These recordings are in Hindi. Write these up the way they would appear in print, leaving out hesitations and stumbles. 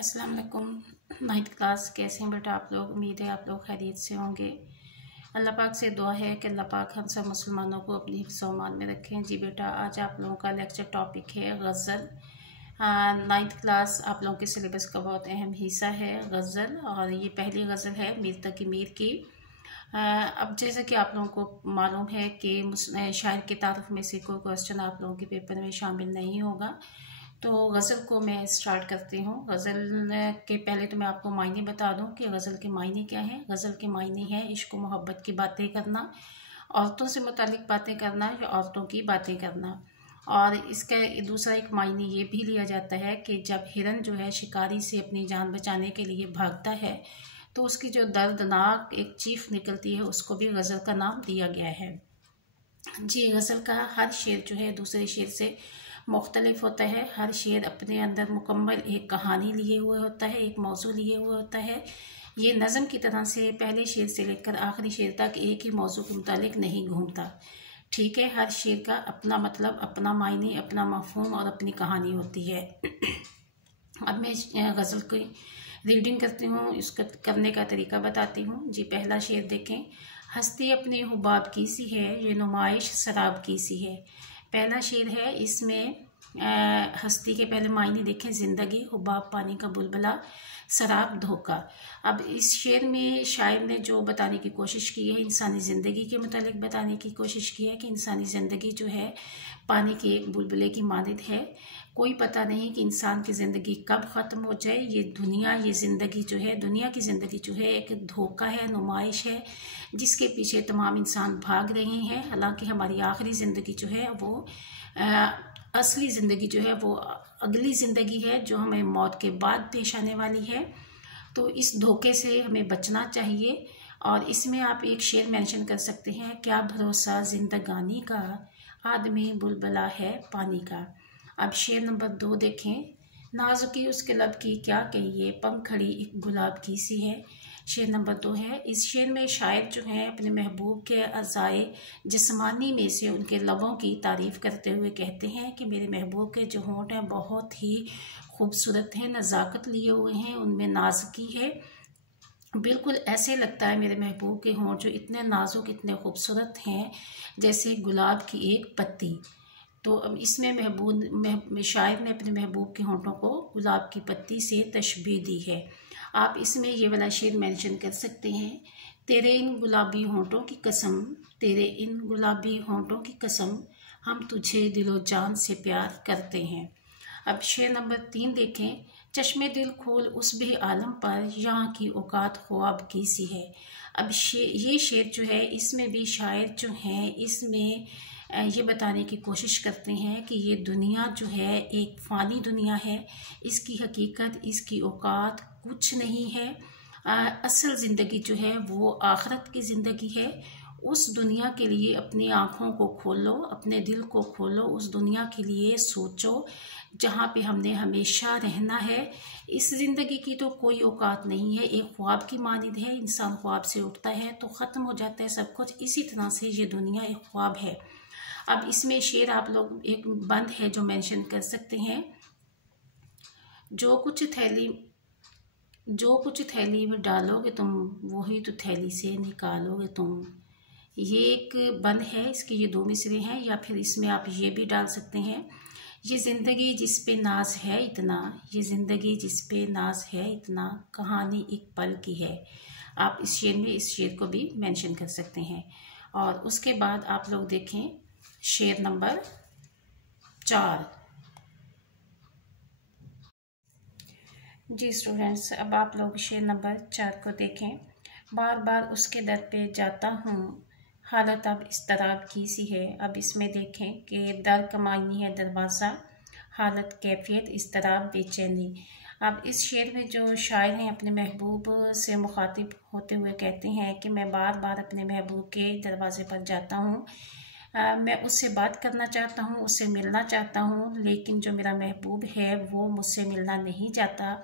अस्सलाम वालेकुम। नाइन्थ क्लास कैसे हैं बेटा आप लोग। उम्मीद है आप लोग खैरियत से होंगे। अल्लाह पाक से दुआ है कि अल्लाह पाक हम सब मुसलमानों को अपनी हिफ्ज़-ओ-अमान में रखें। जी बेटा, आज आप लोगों का लेक्चर टॉपिक है गज़ल। नाइन्थ क्लास आप लोगों के सिलेबस का बहुत अहम हिस्सा है गज़ल, और ये पहली गज़ल है मीर तकी मीर की। अब जैसा कि आप लोगों को मालूम है कि शायर की तारीफ में से कोई क्वेश्चन आप लोगों के पेपर में शामिल नहीं होगा, तो गज़ल को मैं स्टार्ट करती हूँ। गज़ल के पहले तो मैं आपको मायने बता दूँ कि गज़ल के मायने क्या हैं। गज़ल के मायने हैं इश्क व मोहब्बत की बातें करना, औरतों से मुतालिक बातें करना या औरतों की बातें करना। और इसका दूसरा एक मायने ये भी लिया जाता है कि जब हिरन जो है शिकारी से अपनी जान बचाने के लिए भागता है तो उसकी जो दर्दनाक एक चीख निकलती है उसको भी गज़ल का नाम दिया गया है। जी, गज़ल का हर शेर जो है दूसरे शेर से मुख्तलिफ होता है। हर शेर अपने अंदर मुकम्मल एक कहानी लिए हुए होता है, एक मौजू लिए हुए होता है। ये नज़म की तरह से पहले शेर से लेकर आखिरी शेर तक एक ही मौजू के मुतालिक नहीं घूमता। ठीक है, हर शेर का अपना मतलब, अपना मायने, अपना मफ़हूम और अपनी कहानी होती है। अब मैं गज़ल की रीडिंग करती हूँ, इसका करने का तरीका बताती हूँ। जी, पहला शेर देखें। हस्ती अपने हुबाब की सी है, ये नुमाइश शराब की सी है। पहला शेर है, इसमें हस्ती के पहले मायने देखें। ज़िंदगी, हुबाब पानी का बुलबुला, शराब धोखा। अब इस शेर में शायर ने जो बताने की कोशिश की है, इंसानी ज़िंदगी के मुतालिक बताने की कोशिश की है कि इंसानी ज़िंदगी जो है पानी के एक बुलबुले की मानद है। कोई पता नहीं कि इंसान की ज़िंदगी कब ख़त्म हो जाए। ये दुनिया, ये ज़िंदगी जो है, दुनिया की ज़िंदगी जो है एक धोखा है, नुमाइश है, जिसके पीछे तमाम इंसान भाग रहे हैं। हालांकि हमारी आखिरी ज़िंदगी जो है वो असली ज़िंदगी जो है वो अगली ज़िंदगी है, जो हमें मौत के बाद पेश आने वाली है। तो इस धोखे से हमें बचना चाहिए। और इसमें आप एक शेर मेंशन कर सकते हैं, क्या भरोसा ज़िंदगानी का, आदमी बुलबुला है पानी का। अब शेर नंबर 2 देखें। नाजुकी उसके लब की क्या कहिए, पंखड़ी एक गुलाब की सी है। शेर नंबर 2 है। इस शेर में शायर जो है अपने महबूब के अज़ाए जिस्मानी में से उनके लबों की तारीफ़ करते हुए कहते हैं कि मेरे महबूब के जो होंठ हैं बहुत ही खूबसूरत हैं, नज़ाकत लिए हुए हैं, उनमें नाजुकी है। बिल्कुल ऐसे लगता है मेरे महबूब के होंठ जो इतने नाजुक, इतने खूबसूरत हैं जैसे गुलाब की एक पत्ती। तो अब इसमें शायर ने अपने महबूब के होंठों को गुलाब की पत्ती से तशबीह दी है। आप इसमें ये वाला शेर मेंशन कर सकते हैं। तेरे इन गुलाबी होंठों की कसम, तेरे इन गुलाबी होंठों की कसम, हम तुझे दिलो जान से प्यार करते हैं। अब शेर नंबर 3 देखें। चश्मे दिल खोल उस भी आलम पर, यहाँ की औकात ख्वाब की सी है। अब ये शेर जो है इसमें भी शायर जो हैं इसमें ये बताने की कोशिश करते हैं कि ये दुनिया जो है एक फ़ानी दुनिया है, इसकी हकीकत, इसकी औकात कुछ नहीं है। असल ज़िंदगी जो है वो आखिरत की ज़िंदगी है। उस दुनिया के लिए अपनी आँखों को खोलो, अपने दिल को खोलो, उस दुनिया के लिए सोचो जहाँ पे हमने हमेशा रहना है। इस ज़िंदगी की तो कोई औकात नहीं है, एक ख्वाब की मानिद है। इंसान ख्वाब से उठता है तो ख़त्म हो जाता है सब कुछ, इसी तरह से ये दुनिया एक ख्वाब है। अब इसमें शेर आप लोग एक बंद है जो मेंशन कर सकते हैं। जो कुछ थैली में डालोगे तुम, वही तो थैली से निकालोगे तुम। ये एक बंद है, इसके ये 2 मिसरे हैं। या फिर इसमें आप ये भी डाल सकते हैं, ये ज़िंदगी जिस पे नाज है इतना, ये ज़िंदगी जिस पे नाज है इतना, कहानी एक पल की है। आप इस शेर में इस शेर को भी मेंशन कर सकते हैं। और उसके बाद आप लोग देखें शेर नंबर 4। जी स्टूडेंट्स, अब आप लोग शेर नंबर 4 को देखें। बार बार उसके दर पे जाता हूँ, हालत अब इस्तराब की सी है। अब इसमें देखें कि दर का मायने है दरवाज़ा, हालत कैफियत, इस्तराब बेचैनी। अब इस शेर में जो शायर हैं अपने महबूब से मुखातिब होते हुए कहते हैं कि मैं बार बार अपने महबूब के दरवाज़े पर जाता हूँ, मैं उससे बात करना चाहता हूँ, उससे मिलना चाहता हूँ, लेकिन जो मेरा महबूब है वो मुझसे मिलना नहीं चाहता।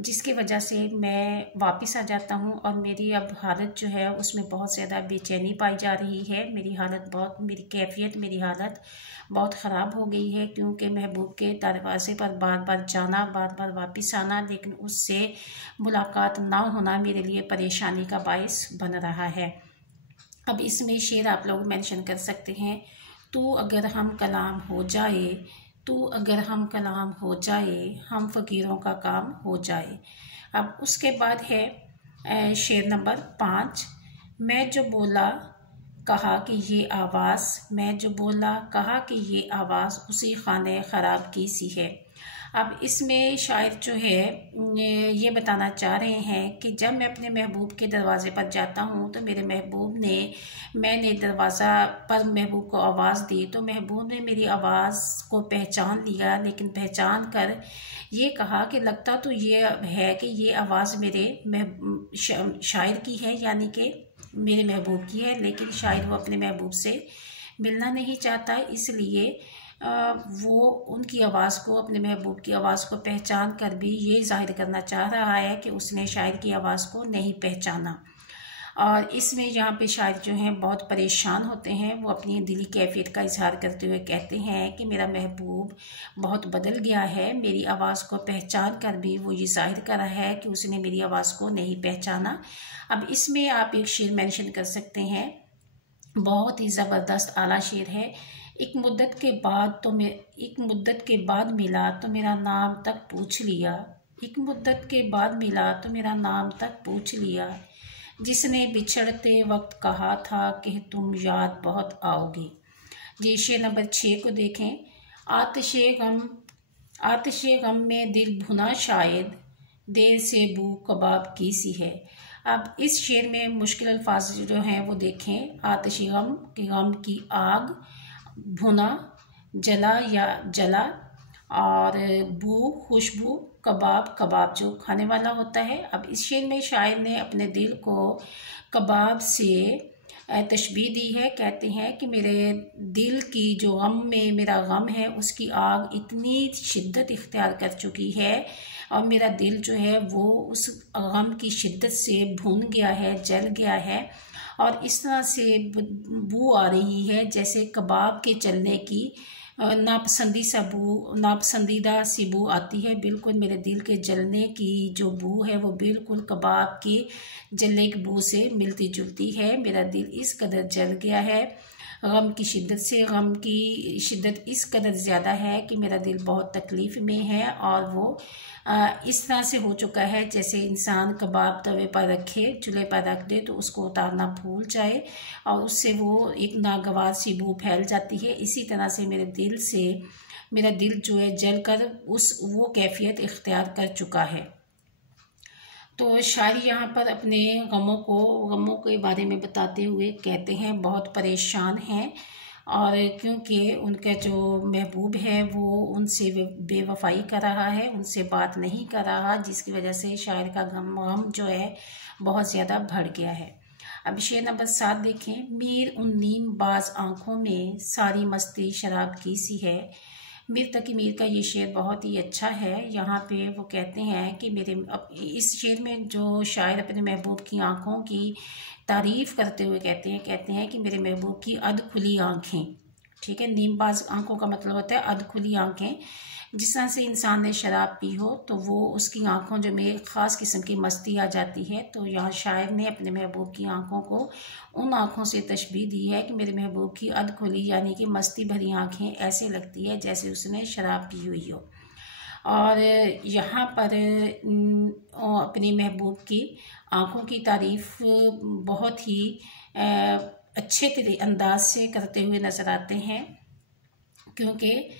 जिसकी वजह से मैं वापस आ जाता हूँ और मेरी अब हालत जो है उसमें बहुत ज़्यादा बेचैनी पाई जा रही है। मेरी कैफियत, मेरी हालत बहुत ख़राब हो गई है, क्योंकि महबूब के दरवाज़े पर बार बार जाना, बार बार वापस आना, लेकिन उससे मुलाकात ना होना मेरे लिए परेशानी का बायस बन रहा है। अब इसमें शेर आप लोग मेंशन कर सकते हैं, तू अगर हम कलाम हो जाए, तू अगर हम कलाम हो जाए, हम फ़कीरों का काम हो जाए। अब उसके बाद है शेर नंबर 5। मैं जो बोला कहा कि ये आवाज़, मैं जो बोला कहा कि ये आवाज़ उसी खाने ख़राब की सी है। अब इसमें शायर जो है ये बताना चाह रहे हैं कि जब मैं अपने महबूब के दरवाज़े पर जाता हूँ तो मेरे महबूब ने, मैंने दरवाज़ा पर महबूब को आवाज़ दी तो महबूब ने मेरी आवाज़ को पहचान लिया, लेकिन पहचान कर ये कहा कि लगता तो ये है कि ये आवाज़ मेरे शायर की है, यानी कि मेरे महबूब की है, लेकिन शायर वो अपने महबूब से मिलना नहीं चाहता, इसलिए वो उनकी आवाज़ को, अपने महबूब की आवाज़ को पहचान कर भी ये जाहिर करना चाह रहा है कि उसने शायर की आवाज़ को नहीं पहचाना। और इसमें यहाँ पे शायर जो हैं बहुत परेशान होते हैं। वो अपनी दिली कैफियत का इजहार करते हुए कहते हैं कि मेरा महबूब बहुत बदल गया है, मेरी आवाज़ को पहचान कर भी वो ये जाहिर कर रहा है कि उसने मेरी आवाज़ को नहीं पहचाना। अब इसमें आप एक शेर मेंशन कर सकते हैं, बहुत ही ज़बरदस्त आला शेर है। एक मुद्दत के बाद मिला तो मेरा नाम तक पूछ लिया, एक मुद्दत के बाद मिला तो मेरा नाम तक पूछ लिया, जिसने बिछड़ते वक्त कहा था कि तुम याद बहुत आओगे। जी शेर नंबर 6 को देखें। आतिशे गम में दिल भुना शायद, देर से बू कबाब की सी है। अब इस शेर में मुश्किल अल्फाज जो हैं वो देखें। आतिश गम की, गम की आग, भुना जला या जला, और बू खुशबू, कबाब, कबाब जो खाने वाला होता है। अब इस शेर में शायर ने अपने दिल को कबाब से तशबीह दी है। कहते हैं कि मेरे दिल की जो गम में मेरा गम है उसकी आग इतनी शिद्दत इख्तियार कर चुकी है और मेरा दिल जो है वो उस गम की शिद्दत से भुन गया है, जल गया है, और इस तरह से बू आ रही है जैसे कबाब के जलने की नापसंदीदा सी बू आती है। बिल्कुल मेरे दिल के जलने की जो बू है वो बिल्कुल कबाब की जलने की बू से मिलती जुलती है। मेरा दिल इस कदर जल गया है गम की शिद्दत से, गम की शिद्दत इस कदर ज़्यादा है कि मेरा दिल बहुत तकलीफ़ में है, और वो इस तरह से हो चुका है जैसे इंसान कबाब तवे पर रखे, चूल्हे पर रख दे तो उसको उतारना भूल जाए और उससे वो एक नागवार सी बू फैल जाती है। इसी तरह से मेरा दिल जो है जल कर वो कैफियत इख्तियार कर चुका है। तो शायर यहाँ पर अपने गमों के बारे में बताते हुए कहते हैं बहुत परेशान हैं, और क्योंकि उनका जो महबूब है वो उनसे बेवफाई कर रहा है, उनसे बात नहीं कर रहा, जिसकी वजह से शायर का गम जो है बहुत ज़्यादा बढ़ गया है। अब शेर नंबर 7 देखें। मीर उन नीम बाज आँखों में, सारी मस्ती शराब की सी है। मीर तकी मीर का ये शेर बहुत ही अच्छा है। यहाँ पे वो कहते हैं कि इस शेर में जो शायर अपने महबूब की आँखों की तारीफ़ करते हुए कहते हैं कि मेरे महबूब की अध खुली आँखें, ठीक है, नीमबाज आँखों का मतलब होता है अध खुली आँखें। जिस तरह से इंसान ने शराब पी हो तो वो उसकी आँखों जो में एक ख़ास किस्म की मस्ती आ जाती है। तो यहाँ शायर ने अपने महबूब की आँखों को उन आँखों से तशबीह दी है कि मेरे महबूब की अध खुली यानी कि मस्ती भरी आँखें ऐसे लगती है जैसे उसने शराब पी हुई हो। और यहाँ पर अपने महबूब की आँखों की तारीफ़ बहुत ही अच्छे अंदाज से करते हुए नज़र आते हैं, क्योंकि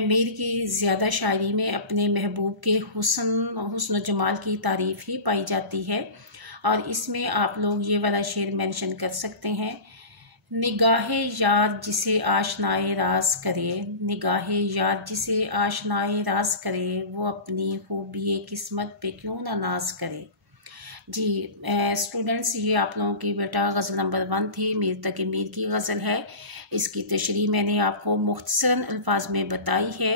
मीर की ज़्यादा शायरी में अपने महबूब के हुस्न जमाल की तारीफ़ ही पाई जाती है। और इसमें आप लोग ये वाला शेर मेंशन कर सकते हैं। निगाहे यार जिसे आशनाए राज करे, निगाहे यार जिसे आशनाए राज करे, वो अपनी खूबी किस्मत पे क्यों ना नाज करे। जी स्टूडेंट्स, ये आप लोगों की बेटा गज़ल नंबर 1 थी। मीर तकी मीर की गज़ल है। इसकी तशरीह मैंने आपको मुख्तसरन अल्फाज में बताई है।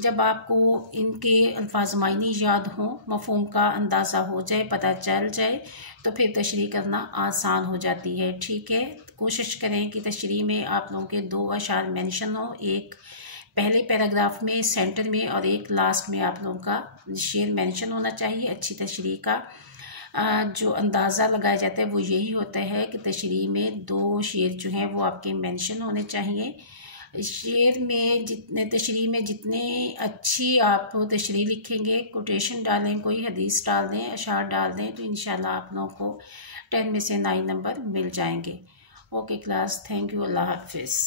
जब आपको इनके अल्फाज मायने याद हों, मफ़हूम का अंदाज़ा हो जाए, पता चल जाए, तो फिर तशरीह करना आसान हो जाती है। ठीक है, कोशिश करें कि तशरीह में आप लोगों के 2 अशार मेंशन हो, एक पहले पैराग्राफ में सेंटर में और एक लास्ट में आप लोगों का शेर मेंशन होना चाहिए। अच्छी तशरीह का जो अंदाज़ा लगाया जाता है वो यही होता है कि तशरीह में 2 शेर जो हैं वो आपके मेंशन होने चाहिए। शेर में जितने तशरीह में जितने अच्छी आप तशरीह लिखेंगे, कोटेशन डालें, कोई हदीस डाल दें, अशार डाल दें, तो इंशाल्लाह आप लोगों को 10 में से 9 नंबर मिल जाएंगे। ओके क्लास, थैंक यू, अल्लाह हाफिज़।